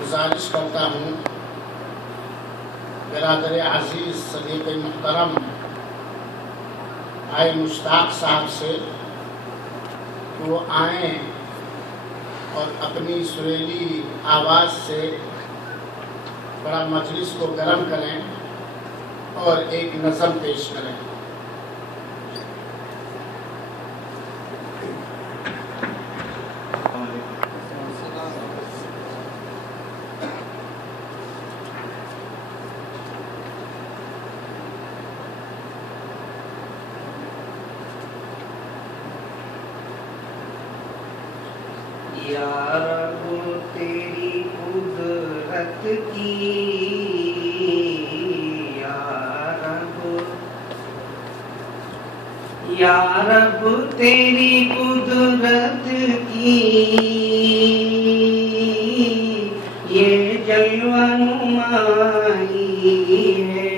گزارش کرتا ہوں برادر عزیز صدیق محترم بھائی مشتاق صاحب سے کہ وہ آئیں اور اپنی سریلی آواز سے بڑا مجلس کو گرم کریں اور ایک نظم پیش کریں۔ یا رب تیری قدرت کی، یا رب تیری قدرت کی یہ جلوہ نمائی ہے،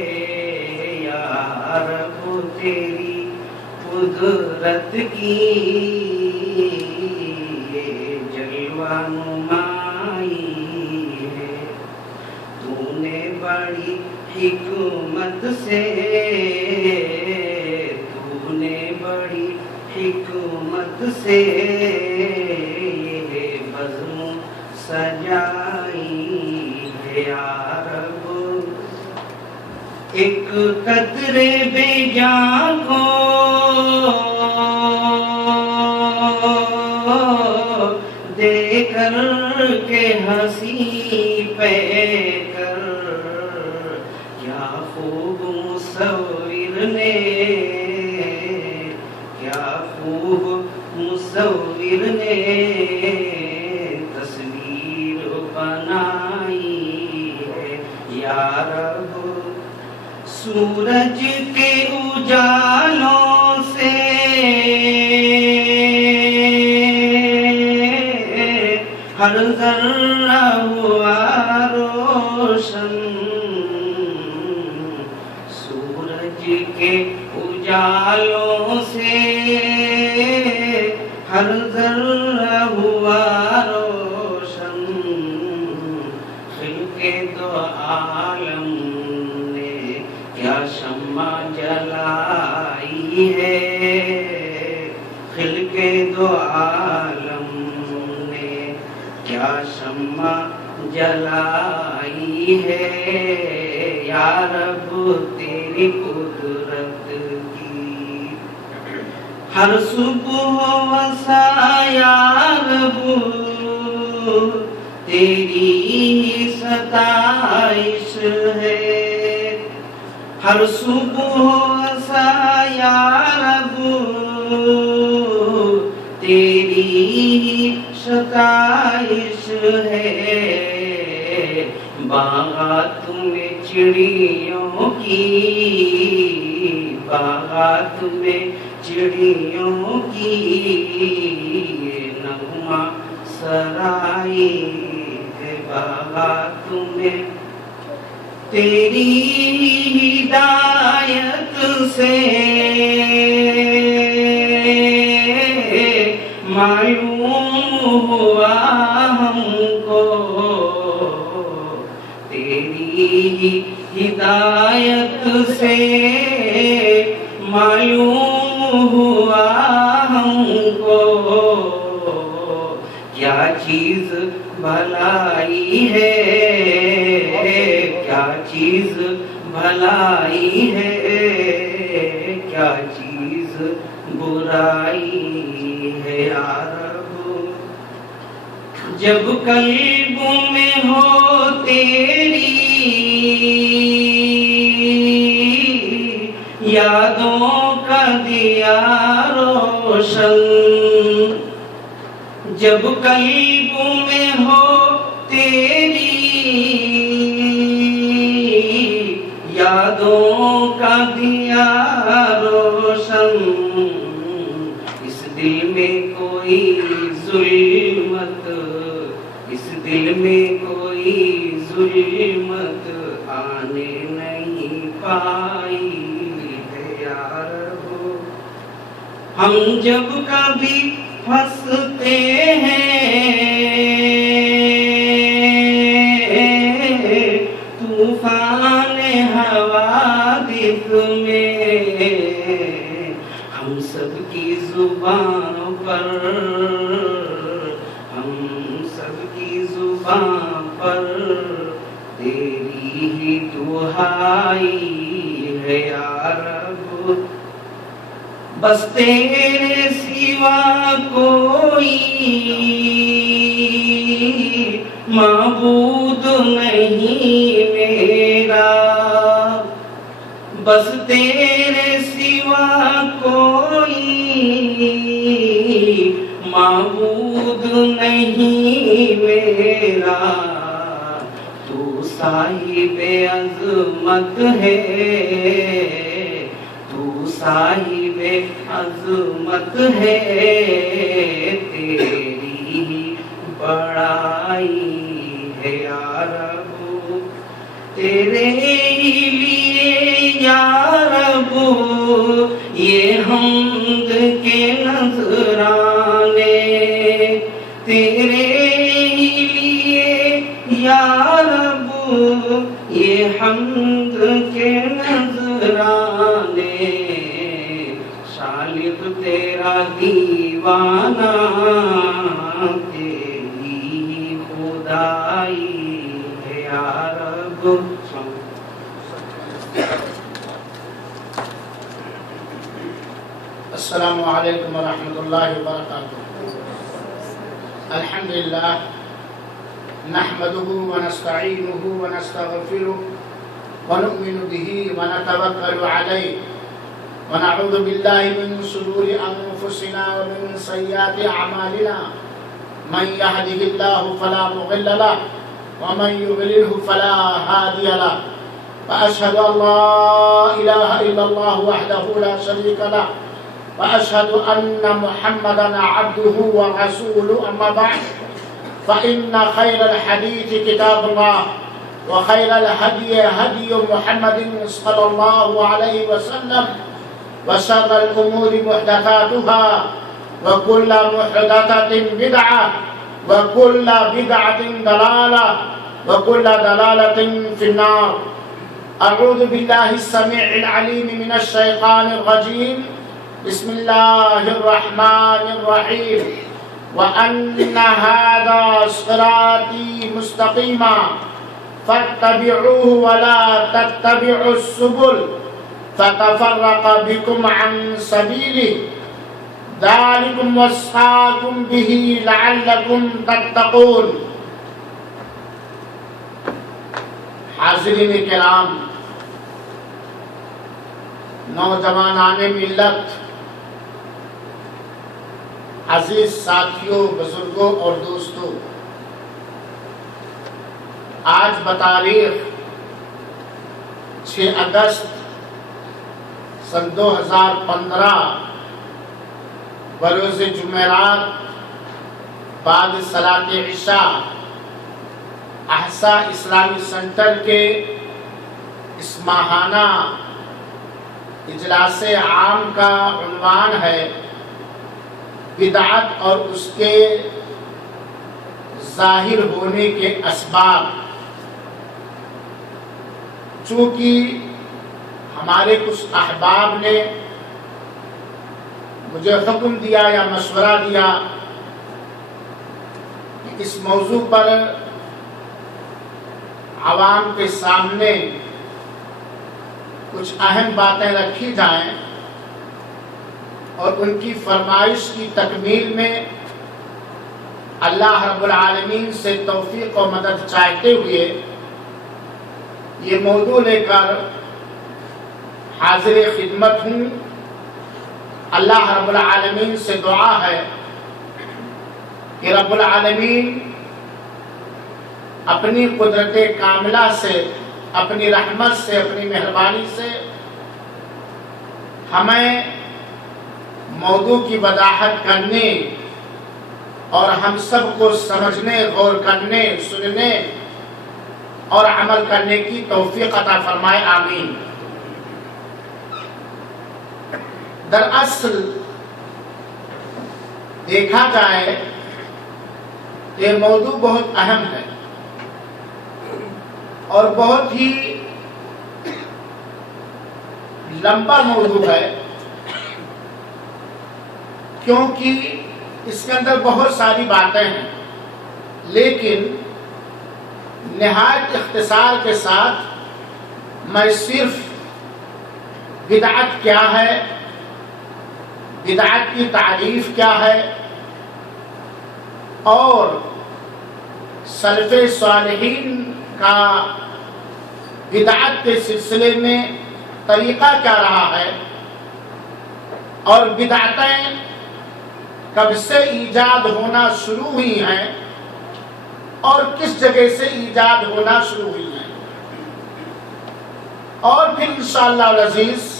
یا رب تیری قدرت کی یہ جلوہ نمائی ہے۔ تو نے بڑی حکمت سے، بڑی حکمت سے یہ بزم سجائی ہے، یا رب ایک قطرے بے جان کو دے کر کے ہنسی پہ کر، کیا خوب مصور نے، مصور نے تصویر بنائی ہے، یا رب سورج کے اجالوں سے ہر ذرہ ہوا روشن، سورج کے اجالوں سے ہر ذرہ ہوا روشن، خلق دو عالم نے کیا شمع جلائی ہے، خلق دو عالم نے کیا شمع جلائی ہے، یا رب تیری قدرت کی ہر صبح وسا، یا رب تیری ستائش ہے، ہر صبح وسا، یا رب تیری ستائش ہے، باغات میں چڑیوں کی، باغات میں چڑیوں کی نغمہ سرائی ہے، باغات میں تیری ہدایت سے معلوم ہوا ہم کو، تیری ہدایت سے معلوم ہوا ہم کو، کیا چیز بھلائی ہے، کیا چیز بھلائی ہے، کیا چیز برائی ہے، یا رب جب قلب میں ہو تیری یادوں کا دیا روشن، جب قلب میں ہو تیری یادوں کا دیا روشن، اس دل میں کوئی ظلمت، اس دل میں کوئی ظلمت آنے نہیں پائی ہے، یا رب ہم جب کبھی پھنستے ہیں زبان پر، ہم سب کی زبان پر تیری ہی دعائی ہے یا رب، بس تیرے سوا کوئی معبود نہیں میرا، بس تیرے سوا کوئی معبود نہیں میرا، تو صاحب عظمت ہے، تو صاحب عظمت ہے، تیری ہی بڑائی ہے یا رب، تیرے ہی لیے یا رب یہ حمد کے نذرانے، تیرے ہی لیے یا رب یہ حمد کے نذرانے، شالق تیرا دیوانہ، تیری ہی خدائی ہے یا رب۔ السلام علیکم ورحمۃ اللہ وبرکاتہ۔ الحمدللہ نحمده ونستعینه ونستغفره ونؤمن به ونتوکل علیہ ونعوذ باللہ من شرور انفسنا ومن سیئات اعمالنا، من يهده الله فلا مضل له ومن يضلل فلا هادي له، واشهد ان لا اله الا الله وحده لا شريك له، واشهد ان محمدا عبده ورسوله، اما بعد فان خير الحديث كتاب الله وخير الهدي هدي محمد صلى الله عليه وسلم، وشر الامور محدثاتها وكل محدثة بدعة وكل بدعة ضلالة وكل ضلالة في النار۔ أعوذ بالله السميع العليم من الشيطان الرجيم، بسم الله الرحمن الرحيم، وأن هذا صراطي مستقيما فاتبعوه ولا تتبعوا السبل فتفرق بكم عن سبيله، ذلكم وصاكم به لعلكم تتقون۔ حاضرین کرام، نوجوانان ملت، عزیز ساتھیوں، بزرگوں اور دوستوں، آج بتاریخ 6 اگست سن 2015 بروز جمعرات بعد صلاۃ عشاء احسا اسلامی سینٹر کے اس ماہانہ اجلاس عام کا عنوان ہے بدعت اور اس کے ظاہر ہونے کے اسباب۔ چونکہ ہمارے کچھ احباب نے مجھے حکم دیا یا مشورہ دیا کہ اس موضوع پر عوام کے سامنے کچھ اہم باتیں رکھی جائیں، اور ان کی فرمائش کی تکمیل میں اللہ رب العالمین سے توفیق و مدد چاہتے ہوئے یہ موضوع لے کر حاضر خدمت ہوں۔ اللہ رب العالمین سے دعا ہے کہ رب العالمین اپنی قدرت کاملہ سے، اپنی رحمت سے، اپنی مہربانی سے ہمیں موضوع کی وضاحت کرنے اور ہم سب کو سمجھنے، غور کرنے، سننے اور عمل کرنے کی توفیق عطا فرمائے، آمین۔ دراصل دیکھا جائے یہ موضوع بہت اہم ہے اور بہت ہی لمبا موضوع ہے، کیونکہ اس کے اندر بہت ساری باتیں ہیں، لیکن نہایت اختصار کے ساتھ میں صرف بدعت کیا ہے، بدعت کی تعریف کیا ہے، اور سلف صالحین کا بدعت کے سلسلے میں طریقہ کیا رہا ہے، اور بدعتیں کب سے ایجاد ہونا شروع ہوئی ہیں اور کس جگہ سے ایجاد ہونا شروع ہوئی ہیں، اور پھر انشاءاللہ العزیز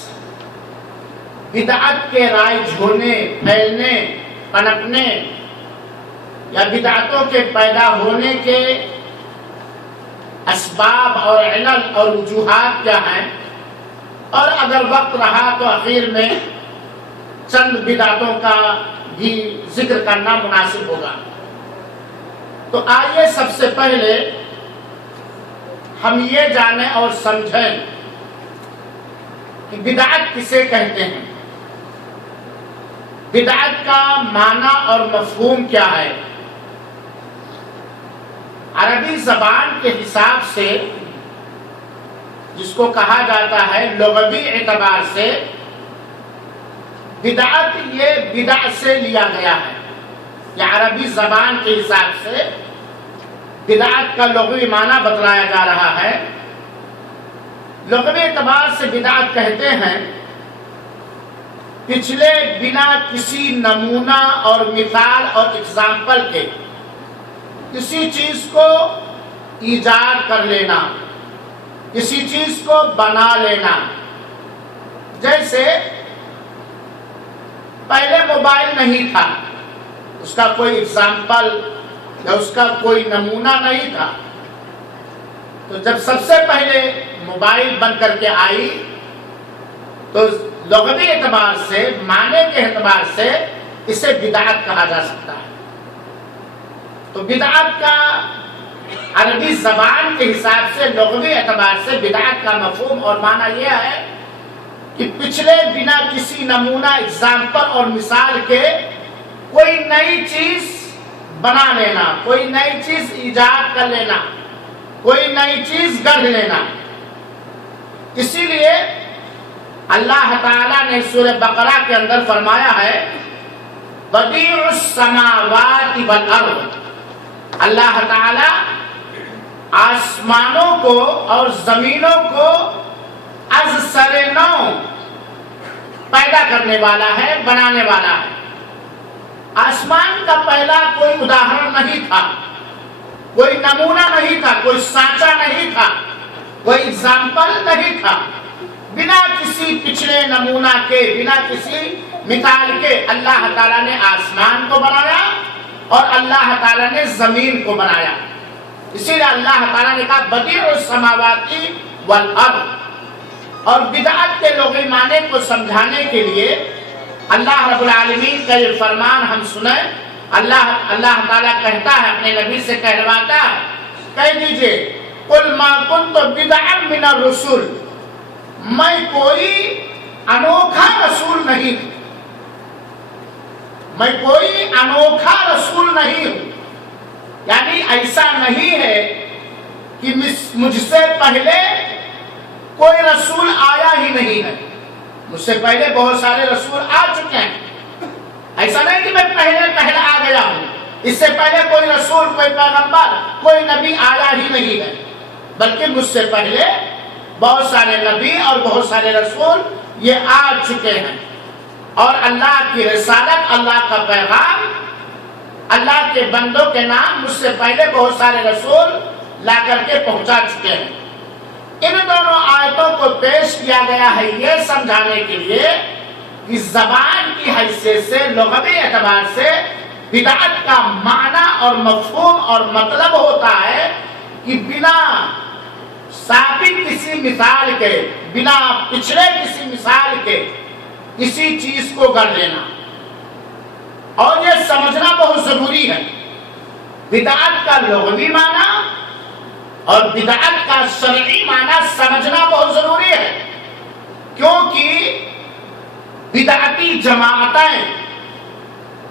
بدعت کے رائج ہونے، پھیلنے، پنپنے یا بدعتوں کے پیدا ہونے کے اسباب اور علل اور وجوہات کیا ہیں، اور اگر وقت رہا تو آخر میں چند بدعتوں کا بھی ذکر کرنا مناسب ہوگا۔ تو آئیے سب سے پہلے ہم یہ جانیں اور سمجھیں کہ بدعت کسے کہتے ہیں، بدعت کا معنی اور مفہوم کیا ہے۔ عربی زبان کے حساب سے جس کو کہا جاتا ہے لغوی اعتبار سے بدعت، یہ بدع سے لیا گیا ہے، یا عربی زبان کے حساب سے بدعت کا لغوی معنی بتلایا جا رہا ہے۔ لغوی اعتبار سے بدعت کہتے ہیں پچھلے بنا کسی نمونہ اور مثال اور اگزامپل کے کسی چیز کو ایجاد کر لینا، کسی چیز کو بنا لینا۔ جیسے پہلے موبائل نہیں تھا، اس کا کوئی اگزامپل یا اس کا کوئی نمونہ نہیں تھا، تو جب سب سے پہلے موبائل بن کر کے آئی تو لغوی اعتبار سے، معنی کے اعتبار سے اسے بدعت کہا جا سکتا ہے۔ تو بدعت کا عربی زبان کے حساب سے لغوی اعتبار سے بدعت کا مفہوم اور معنی یہ ہے کہ پچھلے بنا کسی نمونہ، اگزامپل اور مثال کے کوئی نئی چیز بنا لینا، کوئی نئی چیز ایجاد کر لینا، کوئی نئی چیز گڑھ لینا۔ اسی لیے اللہ تعالیٰ نے سورہ بقرہ کے اندر فرمایا ہے بدیع السماوات والارض، اللہ تعالیٰ آسمانوں کو اور زمینوں کو از سر نو پیدا کرنے والا ہے، بنانے والا ہے۔ آسمان کا پہلا کوئی اداہرن نہیں تھا، کوئی نمونہ نہیں تھا، کوئی سانچہ نہیں تھا، کوئی اگزامپل نہیں تھا۔ بنا کسی پچھلے نمونہ کے، بنا کسی مثال کے اللہ تعالیٰ نے آسمان کو بنایا اور اللہ تعالیٰ نے زمین کو بنایا۔ اسی لیے اللہ تعالیٰ نے کہا بدیع السماوات والارض۔ اور بدعت کے لغوی معنی کو سمجھانے کے لیے اللہ رب العالمین کا یہ فرمان ہم سنیں۔ اللہ تعالیٰ کہتا ہے، اپنے نبی سے کہلواتا ہے، کہہ دیجئے قل ما کنت بدعا من الرسل، میں کوئی انوکھا رسول نہیں ہوں، میں کوئی انوکھا رسول نہیں ہوں، یعنی ایسا نہیں ہے کہ مجھ سے پہلے کوئی رسول آیا ہی نہیں ہے۔ مجھ سے پہلے بہت سارے رسول آ چکے ہیں، ایسا نہیں کہ میں پہلے آ گیا ہوں۔ اس سے پہلے کوئی رسول، کوئی پیغمبر، کوئی نبی آیا ہی نہیں ہے، بلکہ مجھ سے پہلے بہت سارے نبی اور بہت سارے رسول یہ آ چکے ہیں، اور اللہ کی رسالت، اللہ کا پیغام، اللہ کے بندوں کے نام مجھ سے پہلے بہت سارے رسول لا کر کے پہنچا چکے ہیں۔ ان دونوں آیتوں کو پیش کیا گیا ہے یہ سمجھانے کے لیے کہ زبان کی حیثیت سے، لغوی اعتبار سے بدعت کا معنی اور مفہوم اور مطلب ہوتا ہے کہ بنا ثابت کسی مثال کے، بنا پچھلے کسی مثال کے کسی چیز کو گڑھ لینا۔ اور یہ سمجھنا بہت ضروری ہے، بدعت کا لغوی معنی اور بدعت کا شرعی معنی سمجھنا بہت ضروری ہے، کیونکہ بدعتی جماعتیں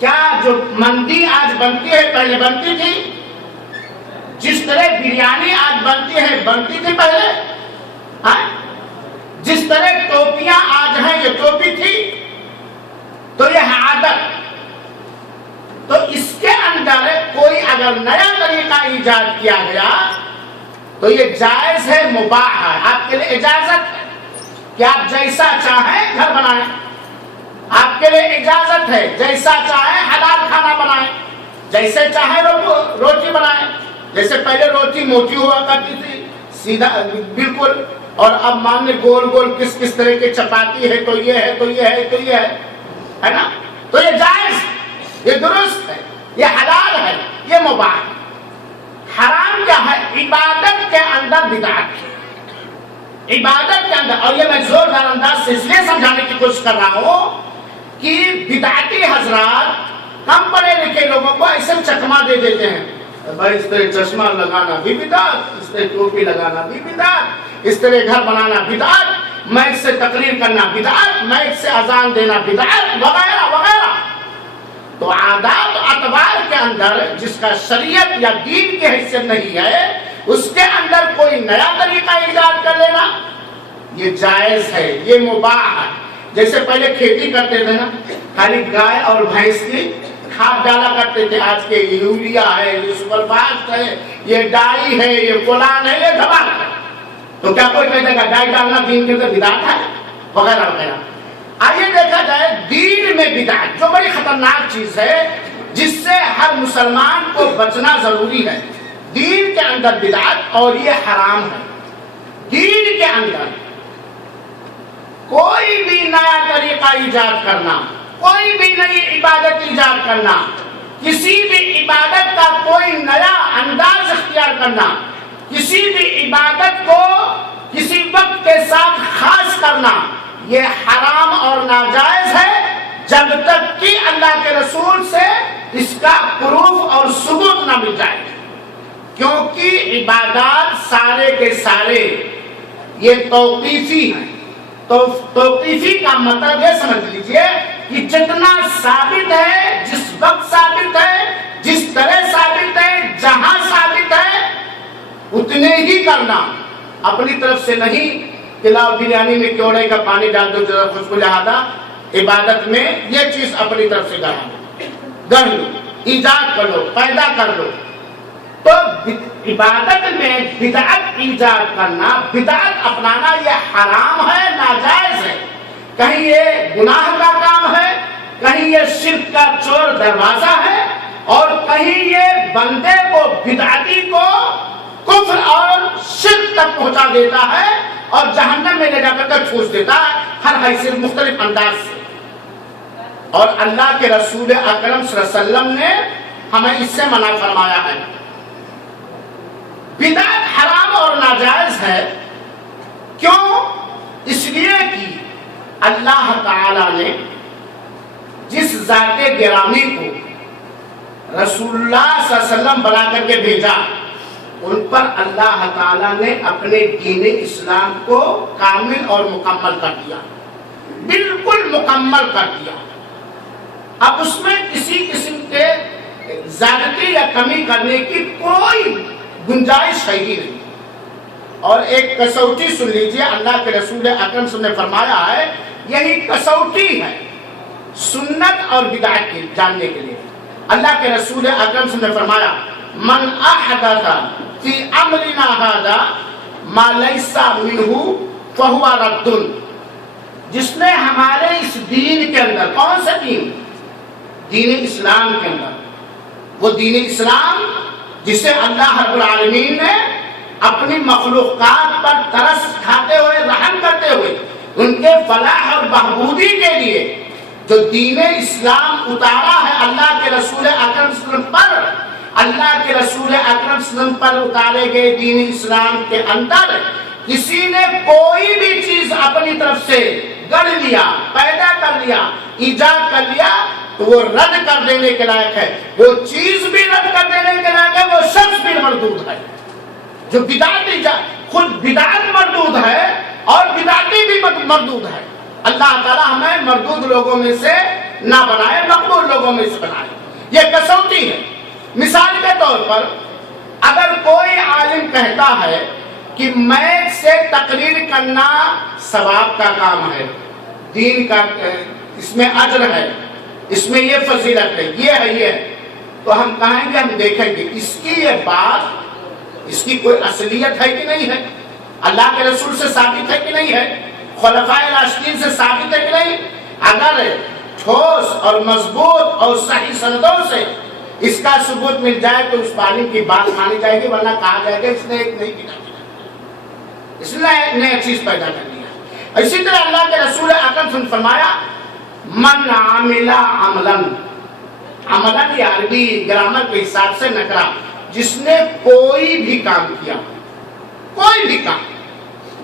کیا جو مندی آج بنتی ہے پہلے بنتی تھی؟ جس طرح بریانی آج بنتی تھی پہلے؟ جس طرح ٹوپیاں آج ہیں یہ ٹوپی تھی؟ تو یہ ہے عادت. تو اس کے اندر کوئی اگر نیا طریقہ ایجاد کیا گیا تو یہ جائز ہے، مباح ہے، آپ کے لیے اجازت ہے کہ آپ جیسا چاہیں گھر بنائیں. آپ کے لیے اجازت ہے جیسا چاہیں حلال کھانا بنائیں، جیسے چاہیں روٹی بنائیں. جیسے پہلے روٹی موٹی ہوا کرتی تھی سیدھا بالکل، اور اب مان لیں گول گول کس طرح کی چپاتی ہے تو یہ ہے تو یہ ہے تو یہ ہے نا. تو یہ جائز، یہ درست ہے، یہ حلال ہے، یہ مباح ہے. حرام کیا ہے؟ عبادت کے اندر بدعت. عبادت کے اندر، اور یہ میں زوردار انداز سے اس لیے سمجھانے کی کوشش کر رہا ہوں کہ بدعتی حضرات کم پڑھے لکھے لوگوں کو ایسے چکما دے دیتے ہیں. بھائی اس طرح چشمہ لگانا بھی بدعت، اس طرح ٹوپی لگانا بھی بدعت، اس طرح گھر بنانا بدعت، میک سے تقریر کرنا بدعت، میک سے اذان دینا بدعت، وغیرہ وغیرہ. تو آداب اعتبار کے اندر جس کا شریعت یا دین کی حیثیت نہیں ہے اس کے اندر کوئی نیا طریقہ ایجاد کر لینا یہ جائز ہے، یہ مباح ہے. جیسے پہلے کھیتی کرتے تھے نا، خالی گائے اور بھینس کی کھاد ڈالا کرتے تھے. آج کے یوریا ہے، یہ سپر فاسٹ ہے، یہ ڈائی ہے، یہ فلان ہے، یہ دھماک ہے. تو کیا کوئی کہتے گا ڈائی ڈالنا دین کے اندر بدعت ہے وغیرہ وغیرہ. آئیے دیکھا جائے دین میں بدعت جو بڑی خطرناک چیز ہے جس سے ہر مسلمان کو بچنا ضروری ہے. دین کے اندر بدعت، اور یہ حرام ہے. دین کے اندر کوئی بھی نیا طریقہ ایجاد کرنا، کوئی بھی نئی عبادت ایجاد کرنا، کسی بھی عبادت کا کوئی نیا انداز اختیار کرنا، کسی بھی عبادت کو کسی وقت کے ساتھ خاص کرنا، یہ حرام اور ناجائز ہے جب تک کہ اللہ کے رسول سے اس کا پروف اور ثبوت نہ مل جائے. کیونکہ عبادات سارے کے سارے یہ توقیفی ہیں. تو توقیفی کا مطلب یہ سمجھ لیجئے کہ جتنا ثابت ہے، جس وقت ثابت ہے، جس طرح ثابت ہے، جہاں ثابت ہے اتنے ہی کرنا. اپنی طرف سے نہیں کہ لاؤ بریانی میں کیوڑے کا پانی ڈال دو ذرا خوشبو لہذا عبادت میں یہ چیز اپنی طرف سے گڑھ لو، ایجاد کر لو، پیدا کر لو. تو عبادت میں بدعت ایجاد کرنا، بدعت اپنانا یہ حرام ہے، ناجائز ہے. کہیں یہ گناہ کا کام ہے، کہیں یہ شرک کا چور دروازہ ہے، اور کہیں یہ بندے کو بدعتی کو کفر اور شرک تک پہنچا دیتا ہے اور جہنم میں لے جا کر ٹھوس دیتا ہے ہر حیثیت مختلف انداز سے. اور اللہ کے رسول اکرم صلی اللہ علیہ وسلم نے ہمیں اس سے منع فرمایا ہے. بدعت حرام اور ناجائز ہے. کیوں؟ اس لیے کہ اللہ تعالی نے جس ذات گرامی کو رسول اللہ صلی اللہ علیہ وسلم بنا کر کے بھیجا ان پر اللہ تعالیٰ نے اپنے دین اسلام کو کامل اور مکمل کر دیا، بالکل مکمل کر دیا. اب اس میں کسی قسم کے زیادتی یا کمی کرنے کی کوئی گنجائش ہے ہی نہیں. اور ایک کسوٹی سن لیجئے، اللہ کے رسول اکرم صلی اللہ علیہ وسلم نے فرمایا ہے یہی کسوٹی ہے سنت اور بدعت کی جاننے کے لیے. اللہ کے رسول اکرم صلی اللہ علیہ وسلم نے فرمایا من احدث فی امرنا ھذا ما لیس منہ فہو رد. جس نے ہمارے اس دین کے اندر، کون سا دین؟ دین اسلام کے اندر، وہ دین اسلام جسے اللہ رب العالمین نے اپنی مخلوقات پر ترس کھاتے ہوئے، رحم کرتے ہوئے ان کے فلاح اور بہبودی کے لیے جو دین اسلام اتارا ہے اللہ کے رسول اکرم صلی اللہ علیہ وسلم پر، اللہ کے رسول اکرم صلی اللہ علیہ وسلم پر اتارے گئے دین اسلام کے اندر کسی نے کوئی بھی چیز اپنی طرف سے گڑھ لیا، پیدا کر لیا، ایجاد کر لیا تو وہ رد کر دینے کے لائق ہے. وہ چیز بھی رد کر دینے کے لائق ہے، وہ شخص بھی مردود ہے. جو بدعت خود بدعت مردود ہے اور بدعتی بھی مردود ہے. اللہ تعالی ہمیں مردود لوگوں میں سے نہ بنائے، مقبول لوگوں میں سے بنائے۔ یہ کسوٹی ہے۔ مثال کے طور پر اگر کوئی عالم کہتا ہے کہ میچ سے تقریر کرنا ثواب کا کام ہے، دین کا اس میں اجر ہے، اس میں یہ فضیلت ہے، یہ ہے، تو ہم کہیں گے، ہم دیکھیں گے اس کی یہ بات، اس کی کوئی اصلیت ہے کہ نہیں ہے، اللہ کے رسول سے ثابت ہے کہ نہیں ہے، خلفائے راشدین سے ثابت ہے کہ نہیں۔ اگر ٹھوس اور مضبوط اور صحیح سندوں سے اس کا ثبوت مل جائے تو اس عالم کی بات مانی جائے گی، ورنہ کہا جائے گا اس نے ایک نئی کتاب، اس نے ایک نئی چیز پیدا کر دیا۔ اسی طرح اللہ کے رسول اکرم نے فرمایا من عامل عملاً، عملاً یہ عربی گرامر کے حساب سے نکرا، جس نے کوئی بھی کام کیا، کوئی بھی کام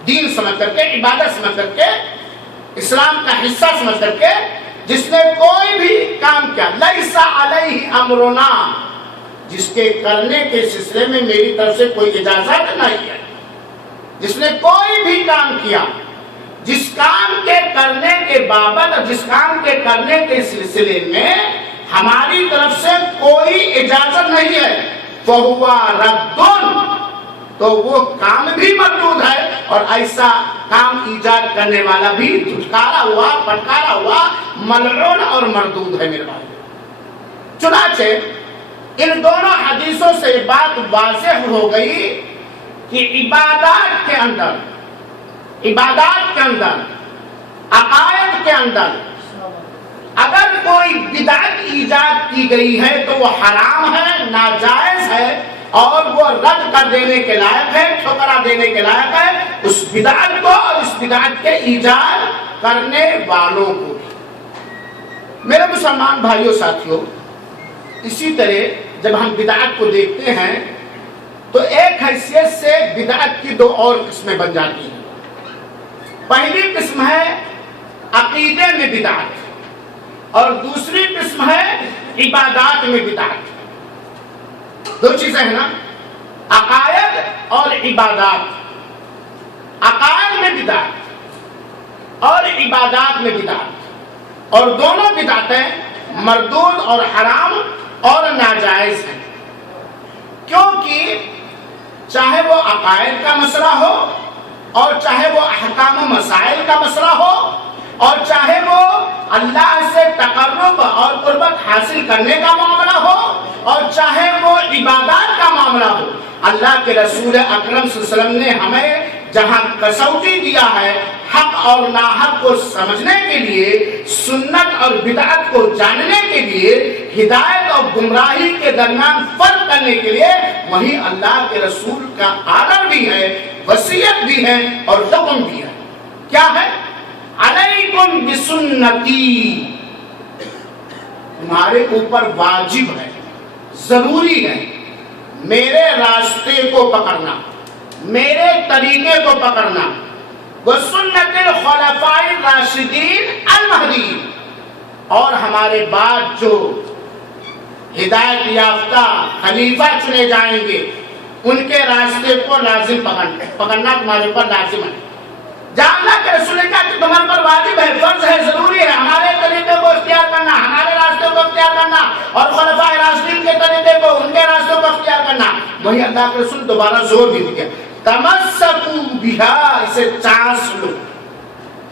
دین سمجھ کر کے، عبادت سمجھ کر کے، اسلام کا حصہ سمجھ کر کے، جس نے کوئی بھی کام کیا، لیس علیہ امرنا، جس کے کرنے کے سلسلے میں میری طرف سے کوئی اجازت نہیں ہے، جس نے کوئی بھی کام کیا، جس کام کے کرنے کے بابت اور جس کام کے کرنے کے سلسلے میں ہماری طرف سے کوئی اجازت نہیں ہے، فَهُوَ رَدٌّ، تو وہ کام بھی مردود ہے، اور ایسا کام ایجاد کرنے والا بھی دھتکارا ہوا، پھٹکارا ہوا، ملعون اور مردود ہے میرے بھائی۔ چنانچہ ان دونوں حدیثوں سے یہ بات واضح ہو گئی کہ عبادات کے اندر، عقائد کے اندر اگر کوئی بدعت ایجاد کی گئی ہے تو وہ حرام ہے، ناجائز ہے، اور وہ رد کر دینے کے لائق ہے، ٹھکرا دینے کے لائق ہے اس بدعت کو اور اس بدعت کے ایجاد کرنے والوں کو بھی۔ میرے مسلمان بھائیوں ساتھیوں، اسی طرح جب ہم بدعت کو دیکھتے ہیں تو ایک حیثیت سے بدعت کی دو اور قسمیں بن جاتی ہیں۔ پہلی قسم ہے عقیدے میں بدعت، اور دوسری قسم ہے عبادات میں بدعت۔ دو چیزیں ہیں نا، عقائد اور عبادات، عقائد میں بدعت اور عبادات میں بدعت، اور دونوں بدعتیں مردود اور حرام اور ناجائز ہیں، کیونکہ چاہے وہ عقائد کا مسئلہ ہو، اور چاہے وہ احکام و مسائل کا مسئلہ ہو، اور چاہے وہ اللہ سے تقرب اور قربت حاصل کرنے کا معاملہ ہو، اور چاہے وہ عبادات کا معاملہ ہو، اللہ کے رسول اکرم صلی اللہ علیہ وسلم نے ہمیں جہاں کسوٹی دیا ہے حق اور ناحق کو سمجھنے کے لیے، سنت اور بدعت کو جاننے کے لیے، ہدایت اور گمراہی کے درمیان فرق کرنے کے لیے، وہی اللہ کے رسول کا آرڈر بھی ہے، وصیت بھی ہے اور حکم بھی ہے۔ کیا ہے؟ علیکم بسنتی، تمہارے اوپر واجب ہے، ضروری ہے میرے راستے کو پکڑنا، میرے طریقے کو پکڑنا، وسنت الخلفاء الراشدین المہدیین، اور ہمارے بعد جو ہدایت یافتہ خلیفہ چنے جائیں گے ان کے راستے کو لازم پکڑنا تمہارے اوپر لازم ہے۔ جہاں اللہ کے رسول نے کہا کہ تمہارے پر واجب ہے، فرض ہے، ضروری ہے ہمارے طریقے کو اختیار کرنا، ہمارے راستے کو اختیار کرنا، اور خلفاء راشدین کے طریقے کو، ان کے راستوں کو اختیار کرنا، وہی اللہ کے رسول دوبارہ زور بھی دیا، تمسکوا بہا، اسے چاس لو۔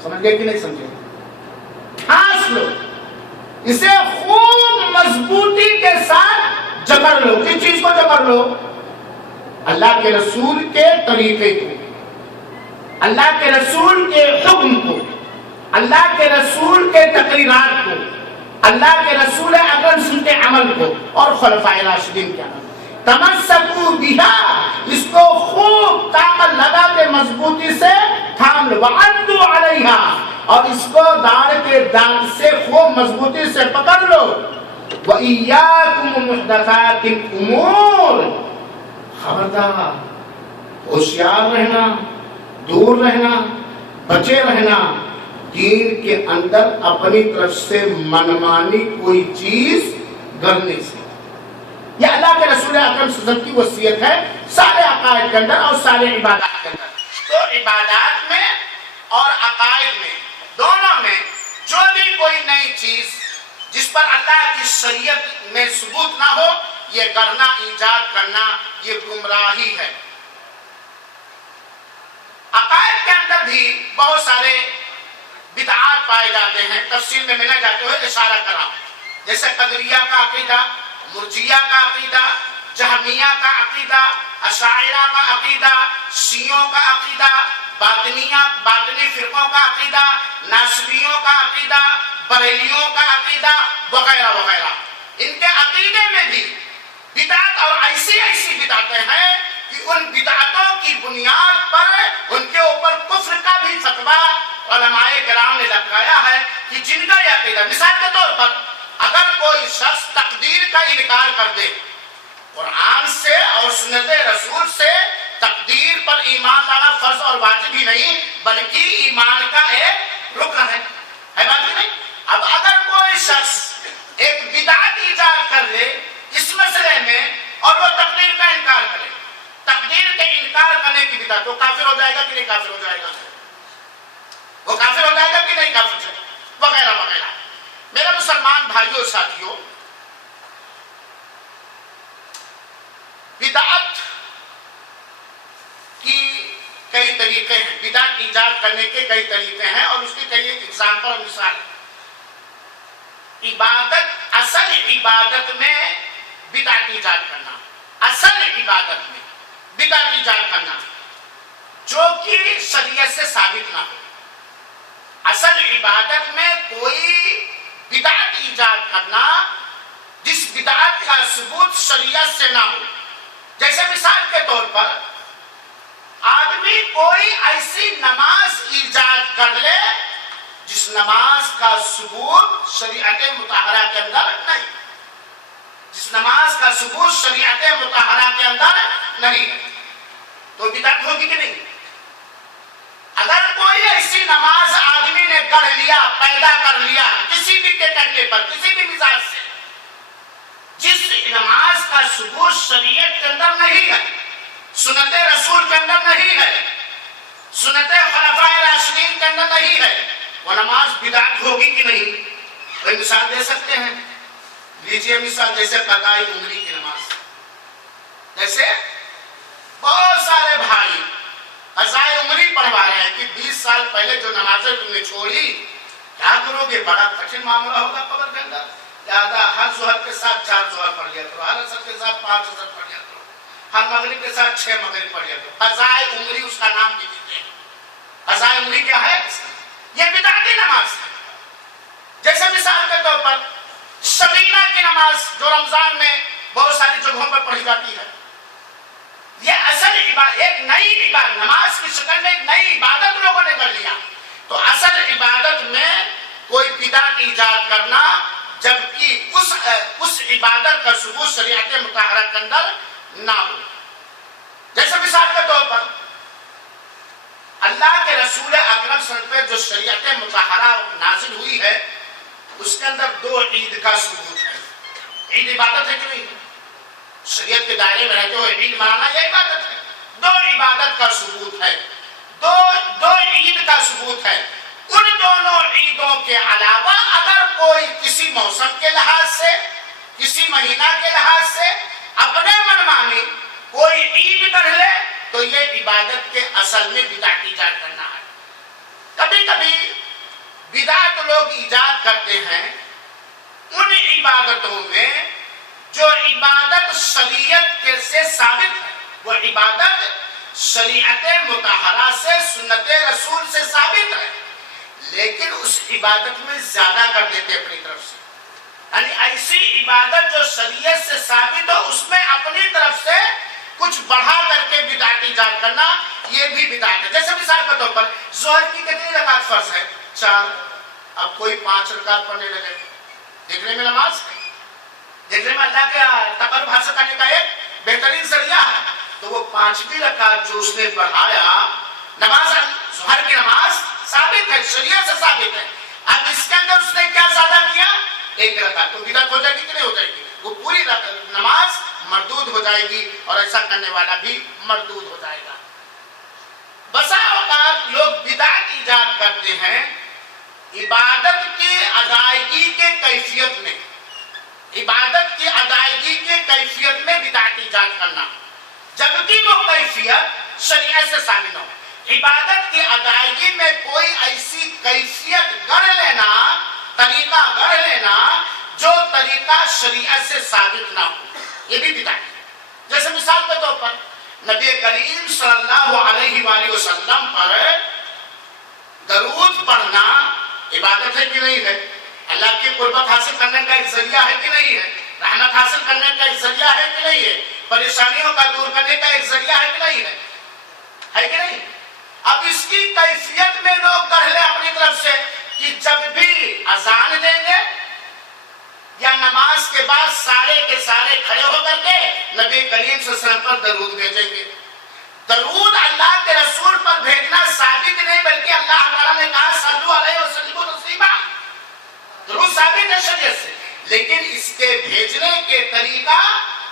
سمجھ گئے کہ نہیں سمجھے؟ ٹھاس لو، اسے خوب مضبوطی کے ساتھ جکڑ لو۔ کس چیز کو جکڑ لو؟ اللہ کے رسول کے طریقے کو، اللہ کے رسول کے حکم کو، اللہ کے رسول کے تقریرات کو، اللہ کے رسول اکرم کے عمل کو، اور خلفائے راشدین کے عمل۔ تمسکوا بہا، اس کو خوب طاقت لگا کے مضبوطی سے تھام لو، وعضوا علیہا، اور اس کو داڑھ کے دانت سے خوب مضبوطی سے پکڑ لو، وَإِيَّاكُمْ مُحْدَثَاتِ الْأُمُورِ، خبردار، ہوشیار رہنا، دور رہنا، بچے رہنا، دین کے اندر اپنی طرف سے منمانی کوئی چیز کرنے سے۔ یہ اللہ کے رسول اکرم صلی اللہ علیہ وسلم کی وصیت ہے سارے عقائد کے اندر اور سارے عبادات کے اندر۔ تو عبادات میں اور عقائد میں، دونوں میں جو بھی کوئی نئی چیز جس پر اللہ کی شریعت میں ثبوت نہ ہو، یہ گڑھنا ایجاد کرنا یہ گمراہی ہے۔ عقائد کے اندر بھی بہت سارے بدعات پائے جاتے ہیں، تفصیل میں نہ جاتے ہوئے اشارہ کرا، جیسے قدریہ کا عقیدہ، مرجیہ کا عقیدہ، جہمیہ کا عقیدہ، اشاعرہ کا عقیدہ، شیعوں کا عقیدہ، باطنی فرقوں کا عقیدہ، ناصبیوں کا عقیدہ، بریلیوں کا عقیدہ وغیرہ وغیرہ۔ ان کے عقیدے میں بھی بدعت اور ایسی بدعتیں ہیں کہ ان بدعتوں کی بنیاد پر ان کے اوپر کفر کا بھی فتویٰ علماء کرام نے لگایا ہے کہ جن کا یہ عقیدہ، مثال کے طور پر اگر کوئی شخص تقدیر کا انکار کر دے، قرآن سے اور سنت رسول سے تقدیر پر ایمان لانا فرض اور واجب ہی نہیں بلکہ ایمان کا ایک رکن ہے بات نہیں۔ اب اگر کوئی شخص ایک بدعت ایجاد کر لے اس مسئلے میں اور وہ تقدیر کا انکار کرے، تقدیر کے انکار کرنے کی بدعت، وہ کافر ہو جائے گا کہ نہیں کافر ہو جائے گا؟ وہ کافر ہو جائے گا کہ نہیں کافر ہو جائے گا وغیرہ وغیرہ۔ میرے مسلمان بھائیوں اور ساتھیوں، بدعت کی کئی طریقے ہیں، بدعت ایجاد کرنے کے کئی طریقے ہیں اور اس کی کئی اگزامپل اور مثال ہے۔ عبادت، اصل عبادت میں بدعت ایجاد کرنا، اصل عبادت میں بدعت ایجاد کرنا جو کہ شریعت سے ثابت نہ ہو، اصل عبادت میں کوئی بدعت ایجاد کرنا جس بدعت کا ثبوت شریعت سے نہ ہو۔ جیسے مثال کے طور پر آدمی کوئی ایسی نماز ایجاد کر لے جس نماز کا ثبوت شریعت مطہرہ کے اندر نہیں، جس نماز کا ثبوت شریعت مطہرہ کے اندر نہیں، تو بدعت ہوگی کہ نہیں؟ اگر کوئی ایسی نماز آدمی نے گڑھ لیا، پیدا کر لیا کسی بھی کیٹیگری پر، کسی بھی مزاج سے، جس نماز کا ثبوت شریعت کے اندر نہیں ہے، سنت رسول کے اندر نہیں ہے، سنت خلفائے راشدین کے اندر نہیں ہے، وہ نماز بدعت ہوگی کہ نہیں؟ کوئی مثال دے سکتے ہیں؟ لیجئے مثال، جیسے قضاء عمری کی نماز، جیسے بہت سارے بھائی قضاء عمری پڑھوا رہے ہیں کہ 20 سال پہلے جو نمازیں تم نے چھوڑی، کیا کرو گے؟ بڑا کٹھن معاملہ ہوگا قبر کے اندر، لہٰذا ہر ظہر کے ساتھ 4 ظہر پڑھ لیا کرو، ہر عصر کے ساتھ 5 عصر پڑھ لیا کرو، ہر مغرب کے ساتھ 6 مغرب پڑھ لیا کرو۔ قضاء عمری اس کا نام بھی دیتے ہیں۔ قضاء عمری کیا ہے؟ یہ بدعتی نماز ہے۔ جیسے مثال کے طور پر شبینہ کی نماز جو رمضان میں بہت ساری جگہوں پر پڑھی جاتی ہے، یہ اصل عبادت، ایک نئی عبادت، نماز کی شکل میں ایک نئی عبادت لوگوں نے کر لیا، تو اصل عبادت میں کوئی بدعت ایجاد کرنا جبکہ اس عبادت کا ثبوت شریعت مطہرہ کے اندر نہ ہو۔ جیسے مثال کے طور پر اللہ کے رسول اکرم صلی اللہ علیہ وسلم پہ جو شریعت مطہرہ نازل ہوئی ہے اس کے اندر 2 عید کا ثبوت ہے۔ عید عبادت ہے کہ نہیں؟ شریعت کے دائرے میں رہتے ہوئے عید منانا یہ عبادت ہے۔ 2 عبادت کا ثبوت ہے، دو عید کا ثبوت ہے۔ ان دونوں عیدوں کے علاوہ اگر کوئی کسی موسم کے لحاظ سے، کسی مہینہ کے لحاظ سے اپنے منمانی کوئی عید کر لے تو یہ عبادت کے اصل میں بدعت ایجاد کرنا ہے۔ کبھی کبھی بدعت لوگ ایجاد کرتے ہیں ان عبادتوں میں جو عبادت شریعت سے ثابت ہے، وہ عبادت شریعت مطہرہ سے، سنت رسول سے ثابت ہے، لیکن اس عبادت میں زیادہ کر دیتے اپنی طرف سے، یعنی ایسی عبادت جو شریعت سے ثابت ہو اس میں اپنی طرف سے کچھ بڑھا کر کے بدعت ایجاد کرنا، یہ بھی بدعت ہے۔ جیسے مثال کے طور پر ظہر کی کتنی رکعت فرض ہے؟ 4۔ اب کوئی 5 رکعت پڑھنے لگے، دیکھنے میں نماز ہے، دیکھنے میں اللہ کے تقرب حاصل کرنے کا ایک بہترین ذریعہ ہے، تو وہ 5ویں رکعت جو اس نے بڑھایا، نماز ظہر کی نماز ثابت ہے، شریعت سے ثابت ہے، اب اس کے اندر اس نے کیا زیادہ کیا؟ 1 رکعت، تو بدعت ہو جائے گی کہ نہیں ہو جائے گی؟ وہ پوری نماز مردود ہو جائے گی اور ایسا کرنے والا بھی مردود ہو جائے گا۔ بسا اوقات لوگ بدعت ایجاد کرتے ہیں عبادت کی ادائیگی کے کیفیت میں، عبادت کی ادائیگی کے کیفیت میں بدعت ایجاد کرنا، جبکہ وہ کیفیت شریعت سے ثابت ہو۔ عبادت کی ادائیگی میں کوئی ایسی کیفیت گڑھ لینا، طریقہ گڑھ لینا جو طریقہ شریعت سے ثابت نہ ہو، یہ بھی بدعت ہے۔ جیسے مثال کے طور پر نبی کریم صلی اللہ علیہ وآلہ وسلم پر درود پڑھنا عبادت ہے کہ نہیں ہے؟ اللہ کی قربت حاصل کرنے کا ایک ذریعہ ہے کہ نہیں ہے؟ رحمت حاصل کرنے کا ایک ذریعہ ہے کہ نہیں ہے؟ پریشانیوں کا دور کرنے کا ایک ذریعہ ہے کہ نہیں ہے؟ ہے کہ نہیں؟ اب اس کی کیفیت میں لوگ گڑھ لیں اپنی طرف سے کہ جب بھی اذان دیں گے یا نماز کے بعد سارے کے سارے کھڑے ہو کر کے نبی کریم صلی اللہ علیہ وسلم پر درود بھیجیں گے۔ درود اللہ کے رسول پر بھیجنا ثابت نہیں، بلکہ اللہ تعالیٰ نے کہا صلو علیہ وسلم تسلیما، درود ثابت ہے شریعت سے، لیکن اس کے بھیجنے کے طریقہ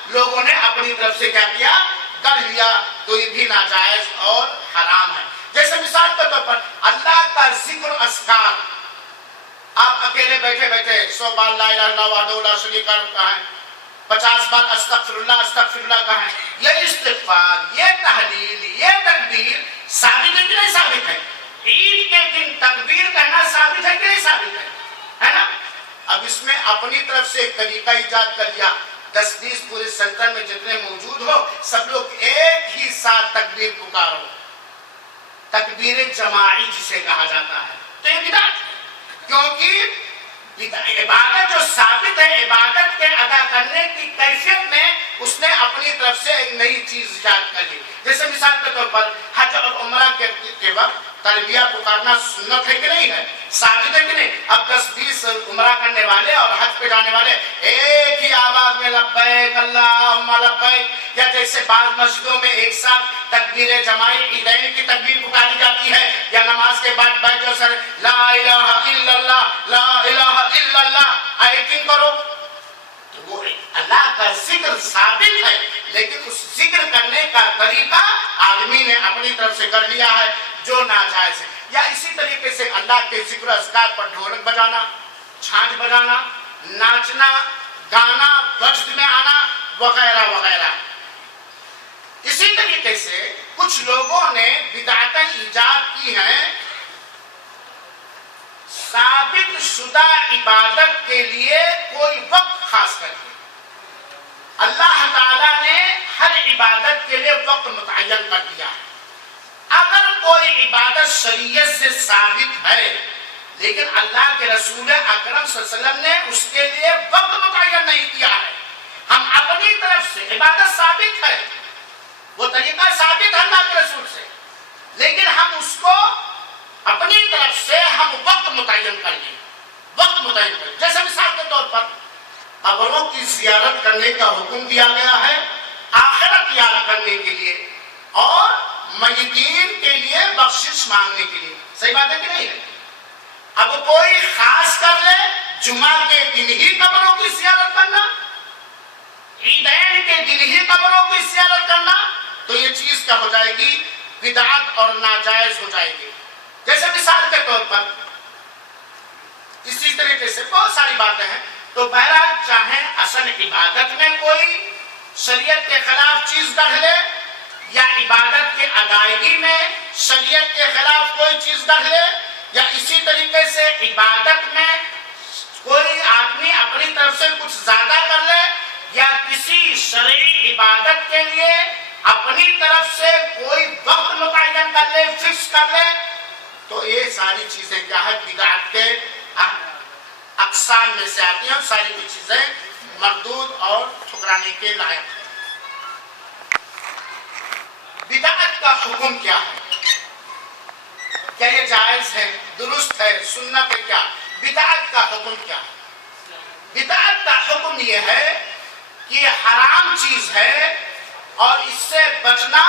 لوگوں نے اپنی طرف سے کیا کیا؟ گڑھ لیا، تو یہ بھی ناجائز اور حرام ہے۔ جیسے مثال کے طور پر اللہ کا ذکر اذکار، آپ اکیلے بیٹھے بیٹھے 100 بار لا الہ الا اللہ وحدہ لا شریک لہ کہیں، 50 بار استغفر اللہ کہیں، یہ استغفار، یہ تحلیل، یہ تکبیر ثابت ہے کہ نہیں ثابت ہے؟ عید کے دن تکبیر کہنا ثابت ہے کہ نہیں ثابت ہے نا؟ اب اس میں اپنی طرف سے ایک طریقہ ایجاد کر لیا، 10-20 پورے سینٹر میں جتنے موجود ہو سب لوگ ایک ہی ساتھ تکبیر پکارو، تکبیر جماعی جسے کہا جاتا ہے، تو یہ بدعت ہے۔ کیونکہ عبادت جو ثابت ہے، عبادت کے ادا کرنے کی کیفیت میں اس نے اپنی طرف سے ایک نئی چیز ایجاد کر لی۔ جیسے مثال کے طور پر حج اور عمرہ کے وقت تلبیہ پکارنا سنت ہے کہ نہیں ہے؟ ثابت ہے کہ نہیں؟ اب 10-20 عمرہ کرنے والے اور حج پہ جانے والے ایک ہی آواز میں لبیک اللہم لبیک، یا جیسے بعض مسجدوں میں ایک ساتھ تکبیر جماعی عیدین کی تکبیر پکاری جاتی ہے، یا نماز کے بعد بیٹھ کر سر لا الہ الا اللہ لا الہ الا اللہ آیتیں کرو، تو وہ اللہ کا ذکر ثابت ہے، لیکن اس ذکر کرنے کا طریقہ آدمی نے اپنی طرف سے کر لیا ہے جو ناجائز ہے۔ یا اسی طریقے سے اللہ کے ذکر اذکار پر ڈھولک بجانا، چھانچ بجانا، ناچنا، گانا، وجد میں آنا وغیرہ وغیرہ۔ اسی طریقے سے کچھ لوگوں نے بدعتیں ایجاد کی ہیں ثابت شدہ عبادت کے لیے کوئی وقت خاص کر کے۔ اللہ تعالیٰ نے ہر عبادت کے لیے وقت متعین کر دیا ہے۔ اگر کوئی عبادت شریعت سے ثابت ہے لیکن اللہ کے رسول اکرم صلی اللہ علیہ وسلم نے اس کے لیے وقت متعین نہیں کیا ہے، ہم اپنی طرف سے عبادت ثابت ہے، وہ طریقہ ثابت ہے اللہ کے رسول سے، لیکن ہم اس کو اپنی طرف سے ہم وقت متعین کر لیں، وقت متعین کر لیں۔ جیسے مثال کے طور پر قبروں کی زیارت کرنے کا حکم دیا گیا ہے آخرت یاد کرنے کے لیے اور میتین کے لیے بخشش مانگنے کے لیے، صحیح بات ہے کہ نہیں ہے؟ اب کوئی خاص کر لے جمعہ کے دن ہی قبروں کی زیارت کرنا، عیدین کے دن ہی قبروں کی زیارت کرنا، تو یہ چیز کیا ہو جائے گی؟ بدعت اور ناجائز ہو جائے گی۔ جیسے مثال کے طور پر اسی طریقے سے بہت ساری باتیں ہیں، تو بہرحال چاہے اصل عبادت میں کوئی شریعت کے خلاف چیز گڑھ لے یا عبادت کے ادائیگی میں شریعت کے خلاف کوئی چیز گڑھ لے، یا اسی طریقے سے عبادت میں کوئی آدمی اپنی طرف سے کچھ زیادہ کر لے، یا کسی شرعی عبادت کے لیے اپنی طرف سے کوئی وقت متعین کر لے، فکس کر لے، تو یہ ساری چیزیں کیا ہے؟ بدعت کے اقسام میں سے آتی ہیں، ساری کی چیزیں مردود اور ٹھکرانے کے لائق ہیں۔ بدعت کا حکم کیا ہے؟ کیا یہ جائز ہے، درست ہے، سنت ہے؟ کیا بدعت کا حکم کیا ہے؟ بدعت کا حکم یہ ہے کہ یہ حرام چیز ہے اور اس سے بچنا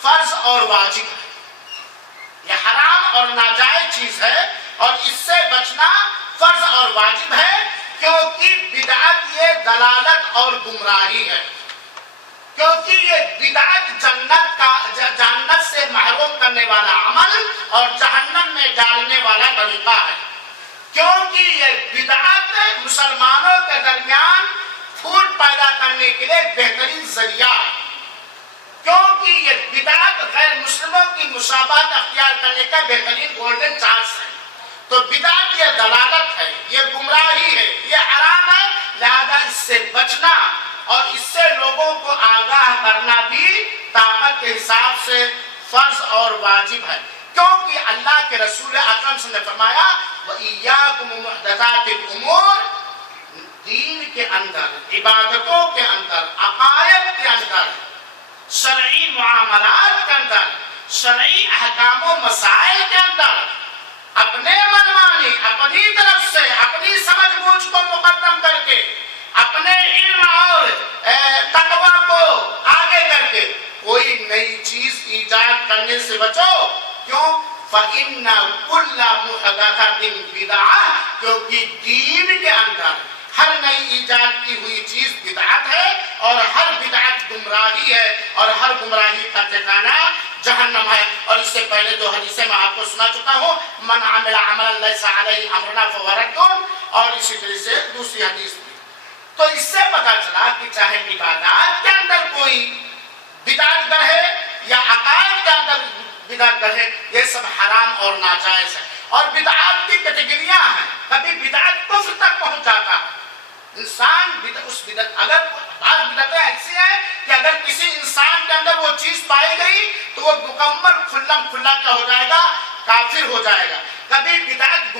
فرض اور واجب ہے۔ یہ حرام اور ناجائز چیز ہے اور اس سے بچنا فرض اور واجب ہے، کیونکہ بدعت یہ دلالت اور گمراہی ہے، کیونکہ یہ بدعت جنت سے محروم کرنے والا عمل اور جہنم میں ڈالنے والا طریقہ ہے۔ کیونکہ یہ بدعت مسلمانوں کے درمیان پھوٹ پیدا کرنے کے لیے بہترین ذریعہ ہے، کیونکہ یہ بدعت غیر مسلموں کی مشابہت اختیار کرنے کا بہترین گولڈن چانس ہے۔ تو بدعت یہ دلالت ہے، یہ گمراہی ہے، یہ حرام ہے، لہذا اس سے بچنا اور اس سے لوگوں کو آگاہ کرنا بھی طاقت کے حساب سے فرض اور واجب ہے، کیونکہ اللہ کے رسول اکرم صلی اللہ علیہ وسلم نے فرمایا وَإِيَّاكُمْ مُحْدَثَاتِ الْأُمُورِ، دین کے اندر، عبادتوں کے اندر، عقائد کے اندر، شرعی معاملات کے اندر، شرعی احکام و مسائل کے اندر اپنے منمانی، اپنی طرف سے اپنی سمجھ بوجھ کو مقدم کر کے، اپنے علم اور تقویٰ کو آگے کر کے کوئی نئی چیز ایجاد کرنے سے بچو۔ کیوں؟ فَإِنَّ كُلَّ مُحْدَثَةٍ بِدْعَةٌ، کیونکہ دین کے اندر ہر نئی ایجاد کی ہوئی چیز بدعت ہے، اور ہر بدعت گمراہی ہے، اور ہر گمراہی کا ٹھکانہ جہنم ہے۔ اور اس سے پہلے جو حدیثیں میں آپ کو سنا چکا ہوں، من عمل عملا لیس علیہ امرنا فہو رد، اور اسی طرح سے دوسری حدیث بھی۔ تو اس سے پتہ چلا کہ چاہے عبادات کے اندر کوئی بدعت گڑھے یا عقائد کے اندر بدعت گڑھے، یہ سب حرام اور ناجائز ہے۔ اور بدعات کی کیٹیگریاں ہیں، کبھی بدعت کفر تک پہنچ جاتا ہے انسان، اس بدعت اگر بعض بدعتیں ایسی ہیں کہ اگر کسی انسان کے اندر وہ چیز پائی گئی تو وہ مکمل کھلم کھلا کیا ہو جائے گا، کافر ہو جائے گا۔ کبھی بدعت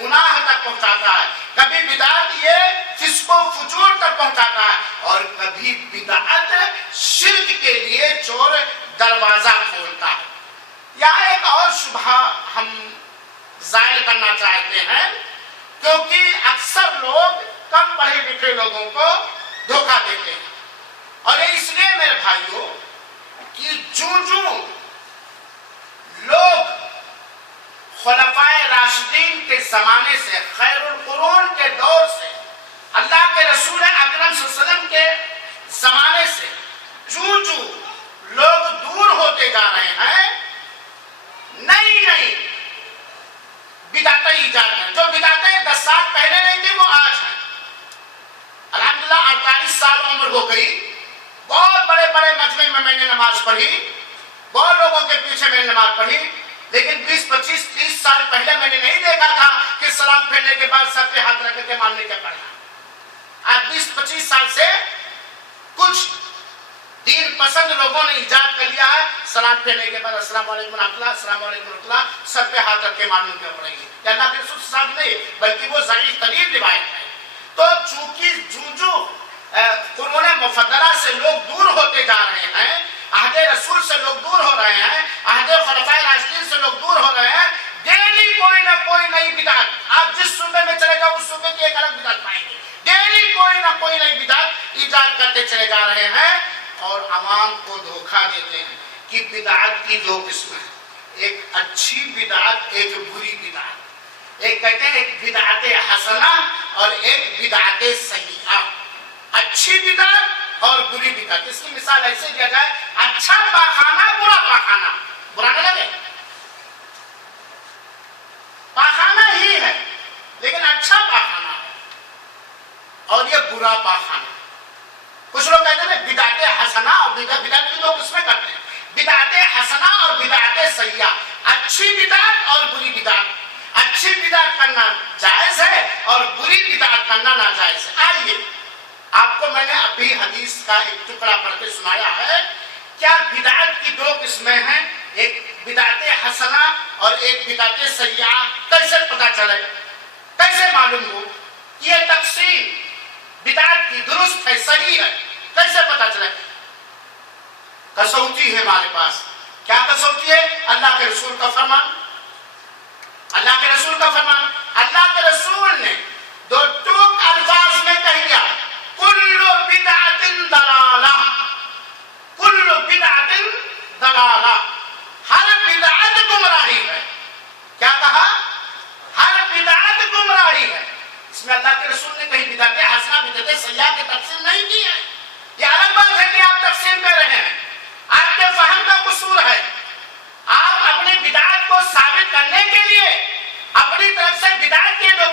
گناہ تک پہنچاتا ہے، کبھی بدعت یہ فسق و فجور تک پہنچاتا ہے، اور کبھی بدعت شرک کے لیے چور دروازہ کھولتا ہے۔ یہاں ایک اور شبہ ہم زائل کرنا چاہتے ہیں، کیونکہ اکثر لوگ کم پڑھے لکھے لوگوں کو دھوکہ دیتے ہیں، اور اس لیے میرے بھائیوں کہ جو لوگ خلفائے راشدین کے زمانے سے، خیر القرون کے دور سے، اللہ کے رسول اکرم صلی اللہ علیہ وسلم کے زمانے سے جو لوگ دور ہوتے جا رہے ہیں، نئی بدعتیں ایجاد ہیں۔ جو بدعتیں 10 سال پہلے نہیں تھی وہ آج ہیں۔ الحمدللہ 48 سال عمر ہو گئی، بہت بڑے بڑے مجمع میں نے نماز پڑھی، بہت لوگوں کے پیچھے میں نے نماز پڑھی، لیکن 20 25 30 سال پہلے میں نے نہیں دیکھا تھا کہ سلام پھیرنے کے بعد سر پہ ہاتھ رکھ کے ماننے کا پڑھنا۔ آج 20 25 سال سے کچھ دین پسند لوگوں نے ایجاد کر لیا ہے، سلام پھیرنے کے بعد السلام علیکم ورحمۃ اللہ، السلام علیکم ورحمۃ اللہ، سر پہ ہاتھ رکھ کے ماننے کا پڑے گی۔ یہ اللہ کے رسول صاحب نہیں، بلکہ وہ ضعیف ترین روایت ہے۔ تو چونکہ جو قرون مفضلہ سے لوگ دور ہوتے جا رہے ہیں، عہد رسول سے لوگ دور ہو رہے ہیں، عہد خلفائے راشدین سے لوگ دور ہو رہے ہیں، ڈیلی کوئی نہ کوئی نئی بدعت، آپ جس صوبے میں چلے جاؤ اس صوبے کی ایک الگ بدعت پائیں گے، ڈیلی کوئی نہ کوئی نئی بدعت ایجاد کرتے چلے جا رہے ہیں، اور عوام کو دھوکہ دیتے ہیں کہ بدعت کی 2 قسمیں ہیں، ایک اچھی بدعت، ایک بری بدعت، ایک کہتے ہیں ایک بدعت حسنہ اور ایک بدعت سیئہ، اچھی بدعت اور بری بدعت۔ اس کی مثال ایسے دیا جائے، اچھا پاخانہ، برا پاخانہ، برا نہ لگے، پاخانہ ہی ہے لیکن اچھا پاخانہ ہے، اور یہ برا پاخانہ۔ کچھ لوگ کہتے ہیں بدعت حسنہ اور بدعت کی 2 قسمیں کرتے ہیں، بدعت حسنہ اور بدعت سیئہ، اچھی بدعت اور بری بدعت۔ اچھی بدعت کرنا جائز ہے اور بری بدعت کرنا ناجائز ہے۔ آئیے آپ کو میں نے ابھی حدیث کا ایک ٹکڑا پڑھ کے سنایا ہے، کیا بدعت کی 2 قسمیں ہیں، ایک بدعت حسنہ اور ایک بدعت سیئہ، کیسے پتہ چلے، کیسے معلوم ہو کہ یہ تقسیم بدعت کی درست ہے، صحیح ہے، کیسے پتہ چلے؟ کسوٹی ہے ہمارے پاس۔ کیا کسوٹی ہے؟ اللہ کے رسول کا فرمان، اللہ کے رسول کا فرمان۔ اللہ کے رسول نے 2 ٹوک الفاظ میں کہہ دیا، کل بدعت ضلالہ، کل بدعت ضلالہ، ہر بدعت گمراہی ہے۔ کیا کہا؟ ہر بدعت گمراہی ہے۔ اس میں اللہ کے رسول نے کہیں بدعت حسنہ بدعت سیئہ کی تقسیم نہیں کی ہے۔ یہ الگ بات ہے کہ آپ تقسیم کر رہے ہیں، آپ کے فہم کا قصور ہے۔ آپ اپنی بدعت کو ثابت کرنے کے لیے اپنی طرف سے بدعت کے 2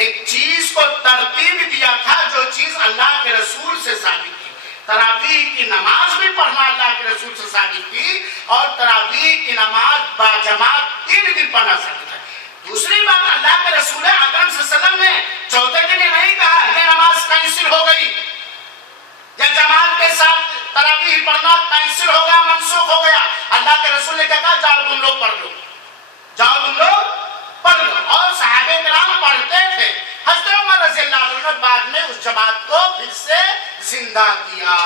ایک چیز کو ترتیب دیا تھا جو چیز اللہ کے رسول سے ثابت تھی. تراویح کی نماز بھی پڑھنا اللہ کے رسول سے ثابت تھی اور تراویح کی نماز باجماعت 3 دن پڑھنا ثابت ہے. دوسری بات اللہ کے رسول اکرم صلی اللہ علیہ وسلم نے چوتھے دن یہ نہیں کہا یہ نماز کینسل ہو گئی یا جماعت کے ساتھ تراویح پڑھنا کینسل ہو گیا منسوخ ہو گیا. اللہ کے رسول نے کہا جاؤ تم لوگ پڑھ لو جاؤ تم لوگ پڑھ لو. اور صحابہ کرام پڑھتے تھے. حضرت عمر رضی اللہ عنہ نے بعد میں اس جماعت کو پھر سے زندہ کیا.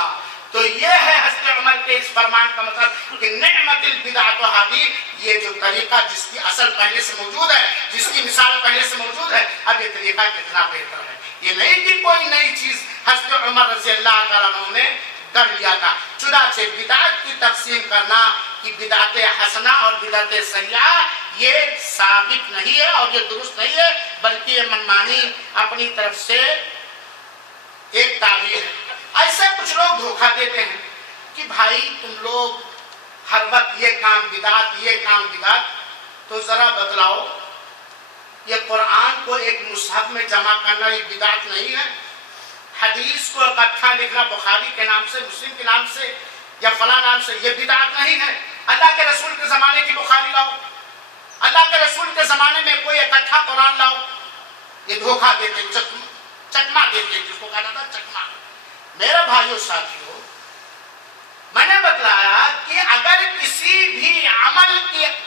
تو یہ ہے حضرت عمر کے اس فرمان کا مطلب کہ نعمت البدعۃ هذه یہ جو طریقہ جس کی اصل پہلے سے موجود ہے جس کی مثال پہلے سے موجود ہے اب یہ طریقہ کتنا بہتر ہے. یہ نہیں کہ کوئی نئی چیز حضرت عمر رضی اللہ تعالیٰ عنہ نے کر لیا تھا. چنانچہ بدعت کی تقسیم کرنا کہ بدعت حسنہ اور بدعت سیئہ یہ ثابت نہیں ہے اور یہ درست نہیں ہے بلکہ یہ منمانی اپنی طرف سے ایک تعبیر ہے. ایسے کچھ لوگ دھوکہ دیتے ہیں کہ بھائی تم لوگ ہر وقت یہ کام بدعت تو ذرا بتلاؤ یہ قرآن کو ایک مصحف میں جمع کرنا یہ بدعت نہیں ہے؟ حدیث کو اکٹھا لکھنا بخاری کے نام سے مسلم کے نام سے یا فلاں نام سے یہ بدعت نہیں ہے؟ اللہ کے رسول کے زمانے کی بخاری لاؤ اللہ کے رسول کے زمانے میں کوئی اکٹھا قرآن لاؤ. یہ دھوکہ دیتے چکما دیتے جس کو کہا جاتا چکما. میرے بھائیوں ساتھیوں میں نے بتلایا کہ اگر کسی بھی عمل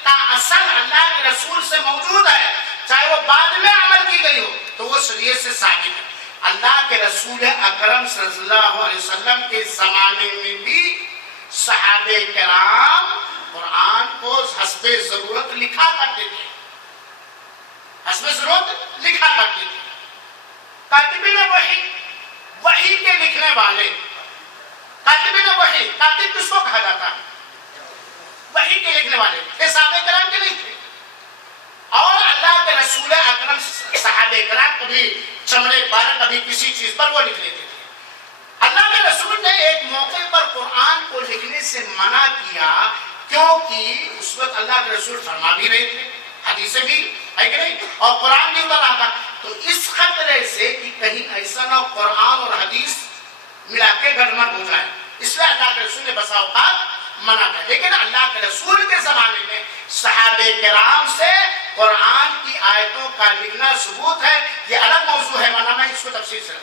کا اصل اللہ کے رسول سے موجود ہے چاہے وہ بعد میں عمل کی گئی ہو تو وہ شریعت سے ثابت ہے. اللہ کے رسول اکرم صلی اللہ علیہ وسلم کے زمانے میں بھی صحابہ کرام قرآن کو حسب ضرورت لکھا کرتے تھے. حسب ضرورت لکھا کرتے تھے. کاتبین وحی کے لکھنے والے کاتبین وحی. کاتب کس کو کہا جاتا ہے؟ وحی کے لکھنے والے. یہ صحابہ کرام کے نہیں تھے. اور اللہ کے رسول اکرم صحابہ کرام کبھی چمڑے پر کبھی کسی چیز پر وہ لکھ لیتے تھے. اللہ کے رسول نے ایک موقع پر قرآن کو لکھنے سے منع کیا کیونکہ اس وقت اللہ کے رسول فرما بھی رہے تھے حدیثیں بھی ہے کہ نہیں اور قرآن بھی اتر رہا تھا. تو اس خطرے سے کہ کہیں ایسا نہ قرآن اور حدیث ملا کے گڑبڑ ہو جائے اس لیے اللہ کے رسول نے بسا اوقات منع کیا. لیکن اللہ کے رسول کے زمانے میں صحابہ کرام سے قرآن کی آیتوں کا لکھنا ثبوت ہے. یہ الگ موضوع ہے ورنہ میں اس کو تفصیل سے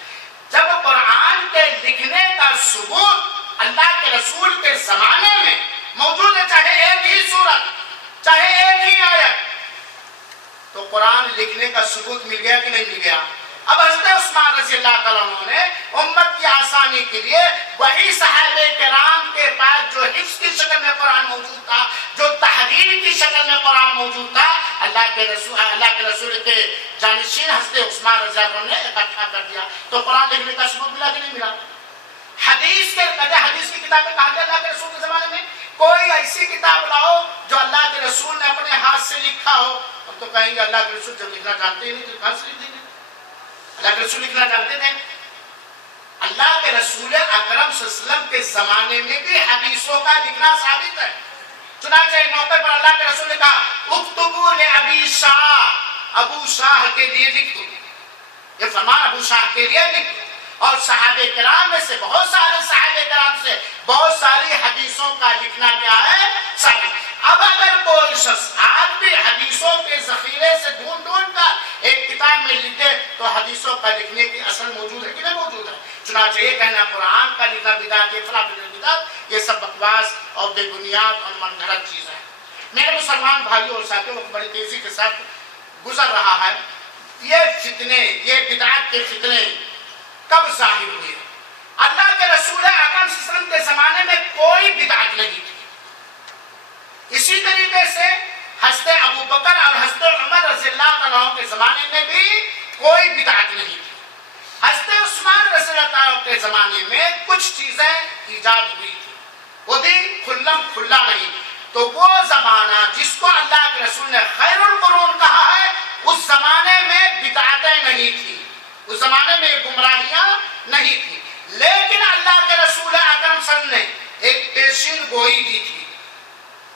جب قرآن کے لکھنے کا ثبوت اللہ کے رسول کے زمانے میں موجود ہے چاہے ایک ہی سورت چاہے ایک ہی آیت تو قرآن لکھنے کا ثبوت مل گیا کہ نہیں مل گیا؟ اب حضرت عثمان رضی اللہ تعالیٰ عنہ نے امت کی آسانی کے لیے وہی صحابہ کرام کے پاس جو حفظ کی شکل میں قرآن موجود تھا جو تحریر کی شکل میں قرآن موجود تھا اللہ کے رسول کے جانشین حضرت عثمان رضی اللہ عنہ نے اکٹھا کر دیا. تو قرآن لکھنے کا ثبوت ملا کہ نہیں ملا؟ حدیث کی کتابیں کہا گیا اللہ کے رسول کے زمانے میں کوئی ایسی کتاب لاؤ جو اللہ کے رسول نے اپنے ہاتھ سے لکھا ہو. اب تو کہیں گے اللہ کے رسول جب لکھنا جانتے ہی نہیں تو کہاں سے لکھ دیں گے؟ اللہ کے رسول لکھنا جانتے تھے. اللہ کے رسول اکرم صلی اللہ علیہ وسلم کے زمانے میں بھی حدیثوں کا لکھنا ثابت ہے. چنانچہ ایک موقع پر اللہ کے رسول نے کہا اکتبوا لابی شاہ ابو شاہ کے لیے لکھ دو. یہ فرمان ابو شاہ کے لیے لکھ دو. اور صحابہ کرام میں سے بہت سارے صحابہ کرام سے بہت ساری حدیثوں کا لکھنا کیا ہے ثابت. اب اگر کوئی شخص آج بھی حدیثوں کے ذخیرے سے ڈھونڈ کر ایک کتاب میں لکھے تو حدیثوں کا لکھنے کی اصل موجود ہے کہ نہیں موجود ہے؟ چنانچہ یہ کہنا قرآن کا لکھنا بدعت ہے فلاں بدعت یہ سب بکواس اور بے بنیاد اور من گھڑت چیز ہے. میرے مسلمان بھائیوں اور ساتھیوں وقت بڑی تیزی کے ساتھ گزر رہا ہے. یہ بدعت کے فتنے کب ظاہر ہوئے؟ اللہ کے رسول اکرم صلی اللہ علیہ وسلم کے زمانے میں کوئی بدعت نہیں تھی. اسی طریقے سے حضرت ابو بکر اور حضرت عمر رضی اللہ عنہ کے زمانے میں بھی کوئی بدعت نہیں تھی. حضرت عثمان رضی اللہ عنہ کے زمانے میں کچھ چیزیں ایجاد ہوئی تھی وہ بھی کھلم کھلا نہیں. تو وہ زمانہ جس کو اللہ کے رسول نے خیر القرون کہا ہے اس زمانے میں بدعتیں نہیں تھی اس زمانے میں گمراہیاں نہیں تھی. لیکن اللہ کے رسول اکرم صلی اللہ علیہ وسلم نے ایک پیشین گوئی دی تھی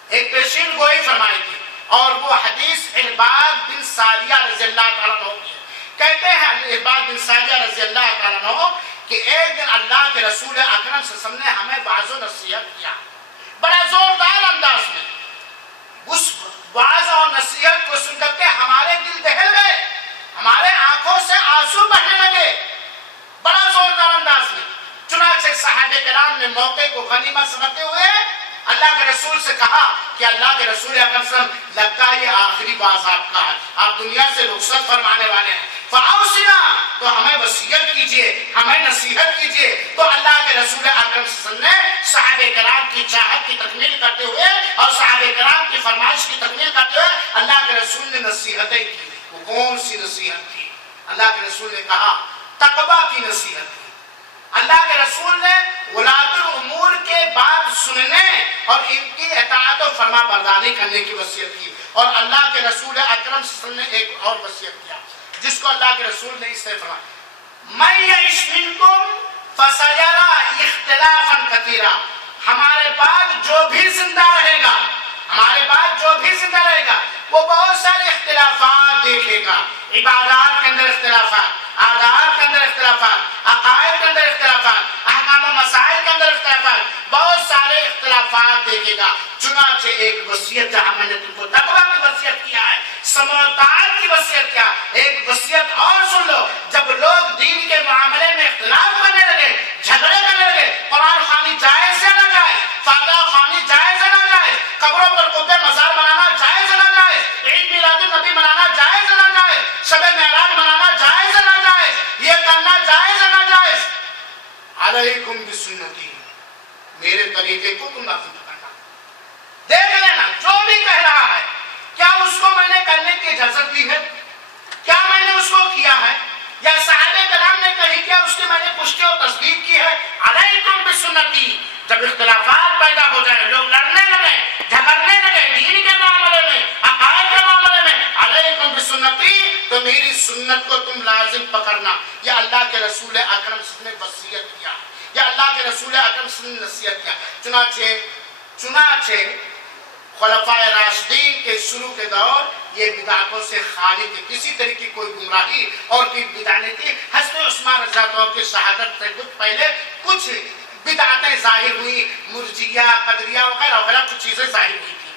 ایک پیشین گوئی فرمائی تھی. اور وہ حدیث ارباد بن ساریہ رضی اللہ تعالیٰ عنہ کی ہے. کہتے ہیں ارباد بن ساریہ رضی اللہ تعالیٰ عنہ کہ ایک دن اللہ کے رسول اکرم صلی اللہ علیہ وسلم نے ہمیں واعظ و نصیحت کیا بڑا زوردار انداز میں. اس واعظ اور نصیحت کو سن کر کے ہمارے دل دہل گئے, ہمارے آنکھوں سے آنسو بہنے لگے بڑا زوردار انداز میں. چنانچہ صحابہ کرام نے موقع کو غنیمت سمجھتے ہوئے اللہ کے رسول سے کہا کہ اللہ کے رسول اکرم صلی اللہ علیہ وسلم لگتا ہے یہ آخری باز آپ کا ہے, آپ دنیا سے رخصت فرمانے والے ہیں, فاوصنا تو ہمیں وصیت کیجئے, ہمیں نصیحت کیجئے. تو اللہ کے رسول اکرم صلی اللہ علیہ وسلم نے صحابہ کرام کی چاہت کی تکمیل کرتے ہوئے اور صحابہ کرام کی فرمائش کی تکمیل کرتے ہوئے اللہ کے رسول نے نصیحتیں کی. وہ کون سی نصیحت تھی؟ اللہ کے رسول نے کہا تقویٰ کی نصیحت تھی. اللہ کے رسول نے ولاۃ الامور کے بات سننے اور ان کی اطاعت و فرما برداری کرنے کی وصیت کی. اور اللہ کے رسول اکرم صلی اللہ علیہ وسلم نے ایک اور وصیت کیا جس کو اللہ کے رسول نے اس طرح فرمایا من یعش منکم فسیری اختلافا کثیرا. ہمارے بعد جو بھی زندہ رہے گا, ہمارے بعد جو بھی زندہ رہے گا وہ بہت سارے اختلافات دیکھے گا. عبادات کے اندر اختلافات, آداب کے اندر اختلافات, عقائد کے اندر اختلافات, احکام و مسائل کے اندر اختلافات, بہت سارے اختلافات دیکھے گا. چنانچہ ایک وصیت جہاں میں نے تم کو تقویٰ کی وصیت کیا ہے, سمع و طاعت کی وصیت کیا, ایک وصیت اور سن لو. جب لوگ دین کے معاملے میں اختلاف کرنے لگے, جھگڑے کرنے لگے, قرآن خوانی جائز یا نہ جائز, فاتحہ خوانی جائز یا نہ جائز, قبروں پر قبے مزار بنانا جائز یا نہ جائز, عید میلاد النبی منانا جائز یا نہ جائز, شب معراج منانا جائز یا نہ جائز, یہ کرنا جائز یا نہ جائز, علیکم بسنتی, میرے طریقے کو تم نافذ کرنا. دیکھ لینا جو بھی کہہ رہا ہے کیا اس کو میں نے کرنے کی اجازت دی ہے, کیا میں نے اس کو کیا ہے, یا صحابہ کرام نے کہیں کیا اس کی میں نے پشتی اور تصدیق کی ہے. علیکم بسنتی. جب اختلافات پیدا ہو جائے, لوگ لڑنے لگے, جھگڑنے لگے دین کے معاملے میں, عقائد کے معاملے میں, علیکم بسنتی, تو میری سنت کو تم لازم پکڑنا. یہ اللہ کے رسول اکرم صلی اللہ علیہ وسلم نے وصیت کیا, یا اللہ کے رسول اکرم صلی اللہ علیہ وسلم نے نصیحت کیا. چنانچہ خلفائے راشدین کے شروع کے دور یہ بدعتوں سے خالی تھی, کسی طرح کی کوئی گمراہی اور کوئی بدعت نہیں تھی. حضرت عثمان رضی اللہ عنہ کی شہادت سے کچھ پہلے کچھ بدعتیں ظاہر ہوئی, مرجیہ, قدریہ وغیرہ وغیرہ کچھ چیزیں ظاہر ہوئی تھی.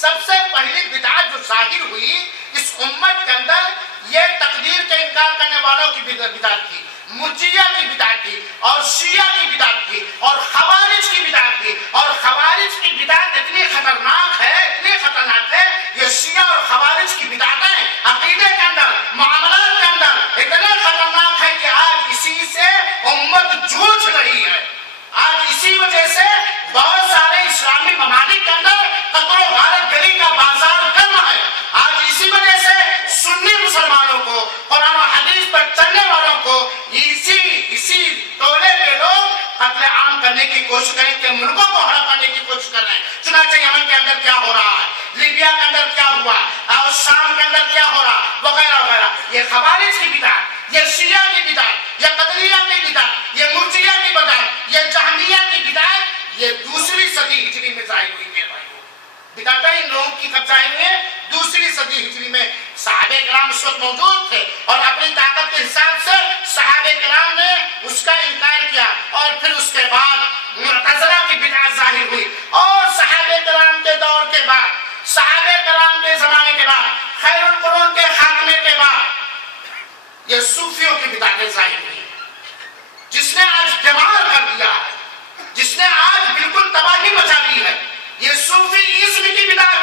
سب سے پہلی بدعت جو ظاہر ہوئی اس امت کے اندر یہ تقدیر کا انکار کرنے والوں کی بدعت تھی, مرجیہ کی بدعت تھی, اور شیعہ کی بدعت تھی, اور خوارج کی بدعت تھی. اور خوارج کی بدعت اتنی خطرناک ہے, اتنی خطرناک ہے, یہ شیعہ اور خوارج کی بدعتیں عقیدے کے اندر, معاملات کے اندر اتنے خطرناک ہے کہ آج اسی سے امت جوجھ رہی ہے. آج اسی وجہ سے بہت سارے اسلامی ممالک کے اندر قتل و غارت گری کا بازار گرم ہے. آج اسی وجہ سے سنی مسلمانوں کو, قرآن و حدیث پر چلنے والوں کو اسی ٹولے کے لوگ قتل عام کرنے کی کوشش کریں کہ ملکوں کو ہڑپ کرنے کی کوشش کر رہے ہیں. چنانچہ یمن کے اندر کیا ہو رہا ہے, لیبیا کے اندر کیا ہوا, اور شام کے اندر کیا ہو رہا, وغیرہ وغیرہ. یہ خوارج کی بدعت, یہ شیعہ کی بدعت, یہ قدریہ کی بدعت, یہ مرجیہ کی بدعت, یہ جہمیہ کی بدعت, یہ دوسری صدی ہجری میں ظاہر ہوئی. بدعتیں ان لوگوں کی کب ظاہر ہوئی ہے؟ دوسری صدی ہجری میں. صحابہ کرام اس وقت موجود تھے اور اپنی طاقت کے حساب سے صحابہ کرام نے اس کا انکار کیا, اور پھر اس کے بعد معتزلہ کی بدعت ظاہر ہوئی. اور صحابہ کرام کے دور کے بعد, صحابہ کرام کے زمانے کے بعد, خیر القرون کے خاتمے کے بعد یہ صوفیوں کی بدعتیں ظاہر ہوئی, جس نے آج دمار کر دیا ہے, جس نے آج بالکل تباہی مچا دی ہے. یہ صوفی ازم کی بدعت